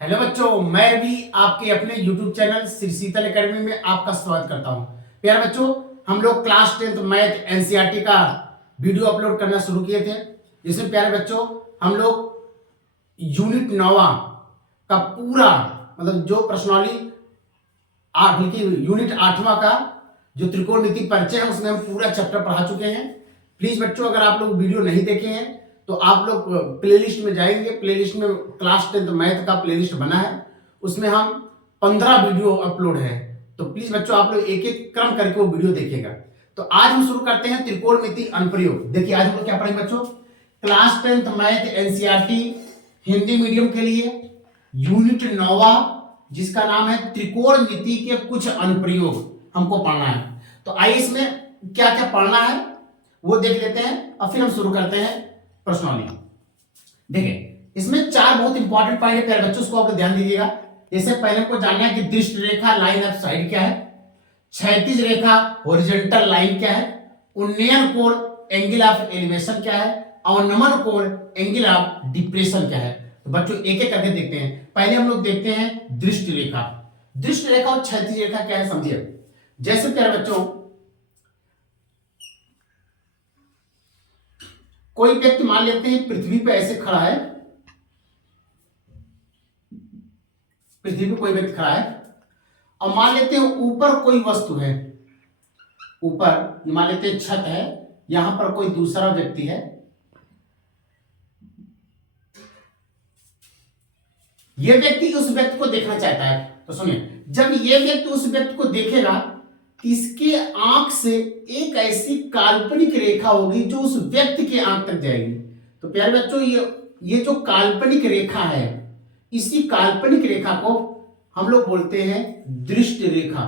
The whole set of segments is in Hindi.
हेलो बच्चों, मैं भी आपके अपने YouTube चैनल श्री शीतल एकेडमी में आपका स्वागत करता हूं। प्यारे बच्चों, हम लोग क्लास 10th मैथ एनसीईआरटी का वीडियो अपलोड करना शुरू किए थे, जिसमें प्यारे बच्चों हम लोग यूनिट 9 का पूरा मतलब जो प्रश्नावली बल्कि यूनिट 8वां का जो त्रिकोणमिति परिचय है उसमें हम पूरा चैप्टर पढ़ा चुके हैं। प्लीज बच्चों, अगर आप लोग वीडियो नहीं देखे हैं तो आप लोग प्लेलिस्ट में जाएंगे। प्लेलिस्ट में क्लास 10th मैथ का प्लेलिस्ट बना है, उसमें हम 15 वीडियो अपलोड है। तो प्लीज बच्चों, आप लोग एक एक क्रम करके वो वीडियो देखिएगा। तो आज हम शुरू करते हैं त्रिकोणमिति अनुप्रयोग। देखिए आज हम लोग क्या पढ़ेंगे बच्चों, class 10th math NCERT Hindi medium के लिए यूनिट 9 जिसका नाम है त्रिकोणमिति के कुछ अनुप्रयोग हमको पढ़ना है। तो आइए इसमें क्या क्या पढ़ना है वो देख लेते हैं और फिर हम शुरू करते हैं प्रश्नावली। देखिए इसमें 4 बहुत इंपॉर्टेंट पॉइंट है प्यारे बच्चों, उसको आप लोग ध्यान दीजिएगा। जैसे पहले हमको जानना है कि दृष्टि रेखा लाइन ऑफ साइड क्या है, क्षैतिज रेखा हॉरिजॉन्टल लाइन क्या है, उन्नयन कोण एंगल ऑफ एलिवेशन क्या है, और नमन कोण एंगल ऑफ डिप्रेशन क्या है। तो बच्चों एक एक करके देखते हैं। पहले हम लोग देखते हैं दृष्टि रेखा। दृष्टि रेखा और क्षैतिज रेखा क्या है समझिए। जैसे प्यारे बच्चों कोई व्यक्ति मान लेते हैं पृथ्वी पे ऐसे खड़ा है, पृथ्वी पे कोई व्यक्ति खड़ा है और मान लेते हैं ऊपर कोई वस्तु है, ऊपर मान लेते हैं छत है, यहां पर कोई दूसरा व्यक्ति है। यह व्यक्ति उस व्यक्ति को देखना चाहता है। तो सुनिए, जब यह व्यक्ति उस व्यक्ति को देखेगा इसके आंख से एक ऐसी काल्पनिक रेखा होगी जो उस व्यक्ति के आंख तक जाएगी। तो प्यारे बच्चों ये जो काल्पनिक रेखा है, इसी काल्पनिक रेखा को हम लोग बोलते हैं दृष्टि रेखा।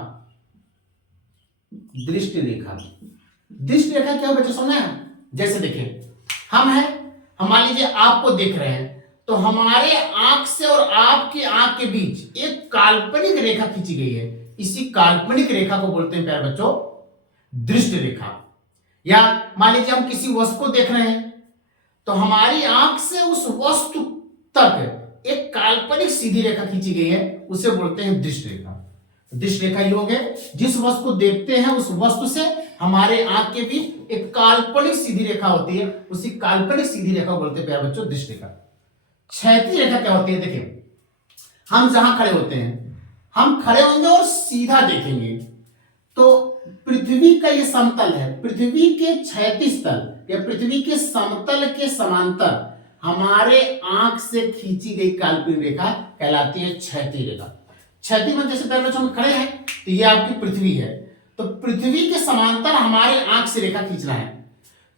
दृष्टि रेखा, दृष्टि रेखा क्या है बच्चों समझना है। जैसे देखें हम हैं, हम मान लीजिए आपको देख रहे हैं, तो हमारे आंख से और आपके आंख के बीच एक काल्पनिक रेखा खींची गई है, इसी काल्पनिक रेखा को बोलते हैं प्यारे बच्चों दृष्टि रेखा। या मान लीजिए हम किसी वस्तु को देख रहे हैं, तो हमारी आंख से उस वस्तु तक एक काल्पनिक सीधी रेखा खींची गई है, उसे बोलते हैं दृष्टि रेखा। दृष्टि रेखा ये हो गए जिस वस्तु को देखते हैं उस वस्तु से हमारे आंख के बीच एक काल्पनिक सीधी रेखा होती है, उसी काल्पनिक सीधी रेखा को बोलते हैं प्यारे बच्चों दृष्टि रेखा। क्षैतिज रेखा क्या होती है, देखिए हम जहां खड़े होते हैं, हम खड़े होंगे और सीधा देखेंगे, तो पृथ्वी का ये समतल है, पृथ्वी के क्षैतिज तल या पृथ्वी के समतल के समांतर हमारे आंख से खींची गई काल्पनिक रेखा कहलाती है क्षैतिज रेखा। क्षैतिज में जैसे पहले हम खड़े हैं तो ये आपकी पृथ्वी है, तो पृथ्वी के समांतर हमारे आंख से रेखा खींचना है,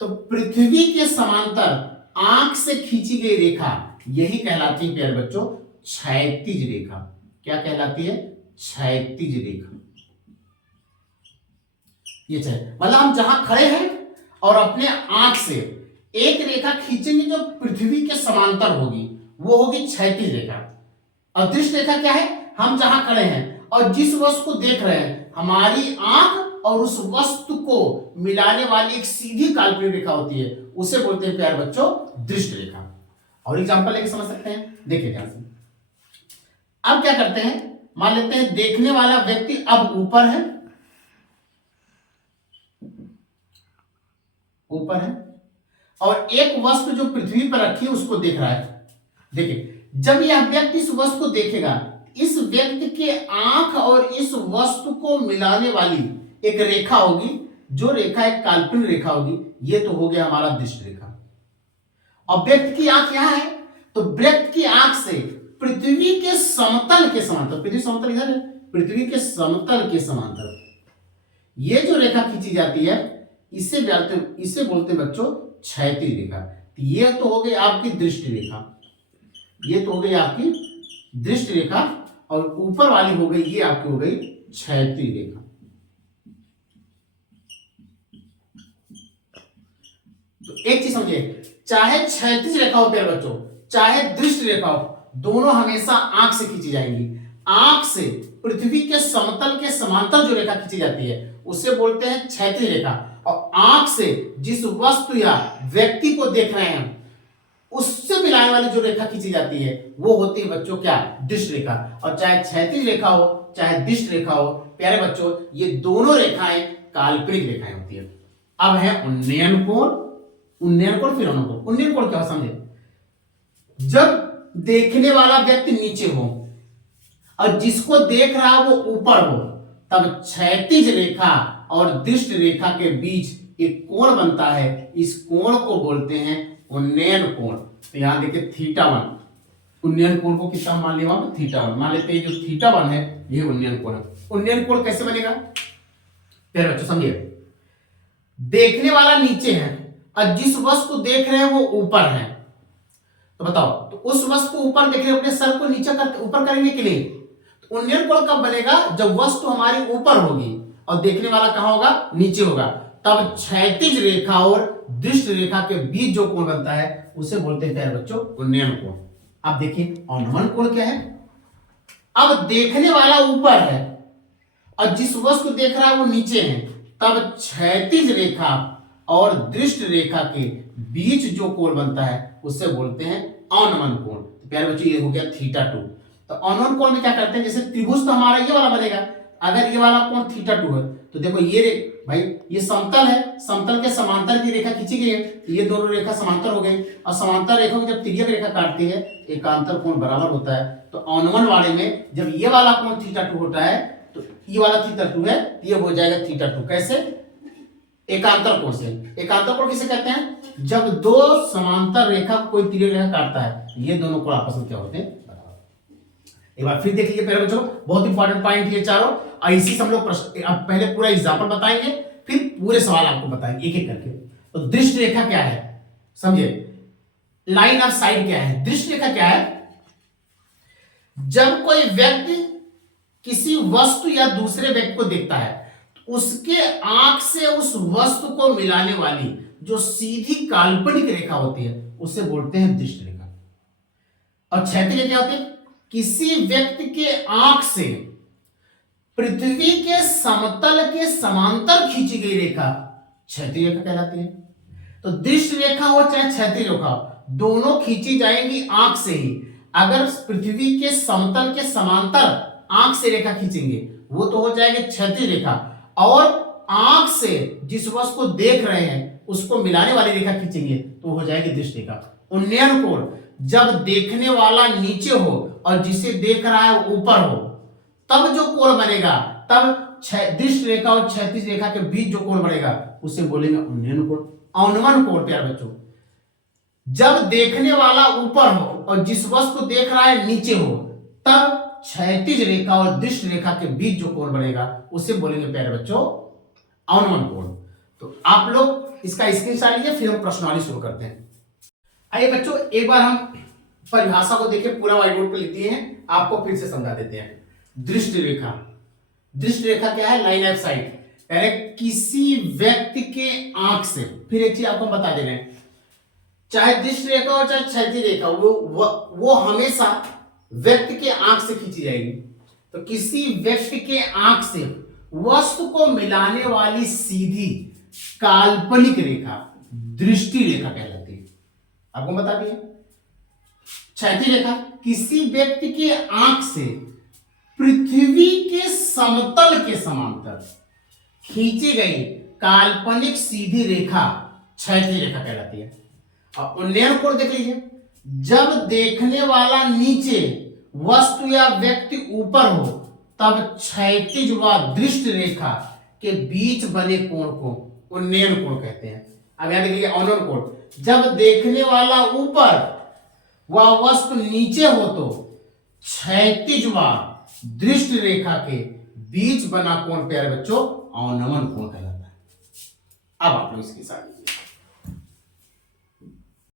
तो पृथ्वी के समांतर आंख से खींची गई रेखा यही कहलाती है प्यारे बच्चों क्षैतिज रेखा। क्या कहलाती है, क्षैतिज रेखा। ये मतलब हम जहां खड़े हैं और अपने आंख से एक रेखा खींचेंगे जो पृथ्वी के समांतर होगी, वो होगी क्षैतिज रेखा। और दृष्टि रेखा क्या है, हम जहां खड़े हैं और जिस वस्तु को देख रहे हैं, हमारी आंख और उस वस्तु को मिलाने वाली एक सीधी काल्पनिक रेखा होती है, उसे बोलते हैं प्यारे बच्चों दृष्टि रेखा। और एग्जांपल लेके समझ सकते हैं, देखिए ध्यान से। अब क्या करते हैं, मान लेते हैं देखने वाला व्यक्ति अब ऊपर है, ऊपर है और एक वस्तु जो पृथ्वी पर रखी है उसको देख रहा है। देखिए जब यह व्यक्ति इस वस्तु को देखेगा, इस व्यक्ति के आंख और इस वस्तु को मिलाने वाली एक रेखा होगी, जो रेखा एक काल्पनिक रेखा होगी, ये तो हो गया हमारा दृष्टि रेखा। और व्यक्ति की आंख यहां है, तो व्यक्ति की आंख से पृथ्वी के समतल के समांतर, पृथ्वी समतल इधर है, पृथ्वी के समतल के समांतर ये जो रेखा खींची जाती है इसे बोलते हैं बच्चों क्षैतिज रेखा। ये तो हो गई आपकी दृष्टि रेखा, ये तो हो गई आपकी दृष्टि रेखा, और ऊपर वाली हो गई ये आपकी हो गई क्षैतिज रेखा। तो एक चीज समझिए, चाहे क्षैतिज रेखा हो प्यारे बच्चों, चाहे दृष्टि रेखा हो, दोनों हमेशा आंख से खींची जाएंगी। आंख से पृथ्वी के समतल के समांतर जो रेखा खींची जाती है उसे बोलते हैं क्षैतिज रेखा, और आंख से जिस वस्तु या व्यक्ति को देख रहे हैं उससे मिलाने वाली जो रेखा खींची जाती है वो होती है बच्चों क्या, दृष्ट रेखा। और चाहे क्षैतिज रेखा हो चाहे दृष्ट रेखा हो प्यारे बच्चों, ये दोनों रेखाएं काल्पनिक रेखाएं होती है। अब है उन्नयन कोण, उन्नयन कोण फिर अवनयन कोण। उन्नयन कोण क्या हो समझे, जब देखने वाला व्यक्ति नीचे हो और जिसको देख रहा है वो ऊपर हो, तब क्षैतिज रेखा और दृष्ट रेखा के बीच एक कोण बनता है। इस कोण को बोलते हैं उन्नयन कोण। तो यहां देखिए θ1, उन्नयन कोण को कितना मान लिया वहां θ1, मान लेते हैं जो θ1 है ये उन्नयन कोण है। उन्नयन कोण कैसे बनेगा प्यारे बच्चों समझिए, देखने वाला नीचे है और जिस वस्तु को देख रहे हैं वो ऊपर है, तो बताओ तो उस वस्तु को ऊपर देख रहे हैं, अपने सर को नीचे करके ऊपर करेंगे कि नहीं। तो उन्नयन कोण कब बनेगा, जब वस्तु हमारी ऊपर होगी और देखने वाला कहां होगा, नीचे होगा, तब क्षैतिज रेखा और दृष्ट रेखा के बीच जो कोण बनता है उसे बोलते हैं प्यारे बच्चों उन्नयन कोण। अब देखिए अवनमन कोण क्या है, अब देखने वाला ऊपर है और जिस वस्तु को देख रहा है वो नीचे है, तब क्षैतिज रेखा और दृष्ट रेखा के बीच जो कोण बनता है उसे बोलते हैं अवनमन कोण। तो प्यारे बच्चों ये हो गया θ2। तो अवनमन कोण में क्या करते हैं, जैसे त्रिभुज तो हमारा ये वाला बनेगा, अगर ये वाला कोण θ2 है तो देखो ये भाई ये समतल है, समतल के समांतर की रेखा खींची गई है, तो ये दोनों रेखा समांतर हो गई और समांतर रेखा को जब तिर्यक रेखा काटती है एकांतर कोण बराबर होता है। तो अवनमन वाले में जब ये वाला कोण θ2 होता है तो ये वाला θ2 है, ये हो जाएगा θ2। कैसे, एकांतर कोण से। एकांतर कोण किसे कहते हैं, जब दो समांतर रेखा कोई तिर्यक रेखा काटता है, ये दोनों कोण आपस में क्या होते हैं, एक बार फिर देख लीजिए प्यारे बच्चों, बहुत इंपॉर्टेंट पॉइंट ये चारों। इसी से हम लोग प्रश्न, अब पहले पूरा एग्जांपल बताएंगे फिर पूरे सवाल आपको बताएंगे एक एक करके। तो दृष्ट रेखा क्या है समझिए, लाइन ऑफ साइट क्या है। दृष्ट रेखा क्या है, जब कोई व्यक्ति किसी वस्तु या दूसरे व्यक्ति को देखता है तो उसके आंख से उस वस्तु को मिलाने वाली जो सीधी काल्पनिक रेखा होती है उसे बोलते हैं दृष्ट रेखा। और क्षैतिज रेखा क्या होती है, किसी व्यक्ति के आंख से पृथ्वी के समतल के समांतर खींची गई रेखा क्षैतिज रेखा कहलाती है। तो दृष्ट रेखा हो चाहे क्षैतिज रेखा हो, दोनों खींची जाएंगी आंख से ही। अगर पृथ्वी के समतल के समांतर आंख से रेखा खींचेंगे वो तो हो जाएगी क्षैतिज रेखा, और आंख से जिस वस्तु को देख रहे हैं उसको मिलाने वाली रेखा खींचेंगे तो हो जाएगी दृष्ट रेखा। उन्नयन कोण, जब देखने वाला नीचे हो और जिसे देख रहा है ऊपर हो, तब जो कोण बनेगा, तब दृष्ट रेखा और क्षैतिज रेखा के बीच जो कोण बनेगा उसे बोलेंगे उन्नयन कोण। अवनमन कोण प्यारे बच्चों, जब देखने वाला ऊपर हो और जिस वस्तु को देख रहा है नीचे हो, तब क्षैतिज रेखा और दृष्ट रेखा के बीच जो कोण बनेगा उसे बोलेंगे प्यारे बच्चों अवनमन कोण। तो आप लोग इसका स्क्रीनशॉट लीजिए, फिर हम प्रश्नावली शुरू करते हैं। आइए बच्चों एक बार हम परिभाषा को देखिए, पूरा व्हाइट बोर्ड पे लिख दिए हैं, आपको फिर से समझा देते हैं। दृष्ट रेखा, दृष्ट रेखा क्या है, लाइन ऑफ साइट। पहले किसी व्यक्ति के आंख से, फिर एक चीज आपको बता दे रहे हैं, चाहे दृष्ट रेखा हो चाहे क्षैतिज रेखा, वो हमेशा व्यक्ति के आंख से खींची जाएगी। तो किसी व्यक्ति के आंख से वस्तु को मिलाने वाली सीधी काल्पनिक रेखा दृष्टि रेखा कहलाती है। आपको बता दिए। क्षैतिज रेखा, किसी व्यक्ति के आंख से पृथ्वी के समतल के समांतर खींची गई काल्पनिक सीधी रेखा क्षैतिज रेखा कहलाती है। और उन्नयन कोण देख लीजिए, जब देखने वाला नीचे वस्तु या व्यक्ति ऊपर हो, तब क्षैतिज व दृष्ट रेखा के बीच बने कोण को उन्नयन कोण कहते हैं। अब यहां देखिए अवनमन कोण, जब देखने वाला ऊपर व वस्तु नीचे हो तो क्षैतिज व दृष्ट रेखा के बीच बना कोण प्यारे बच्चों अवनमन कोण कहलाता है। अब आप लोग इसके साथ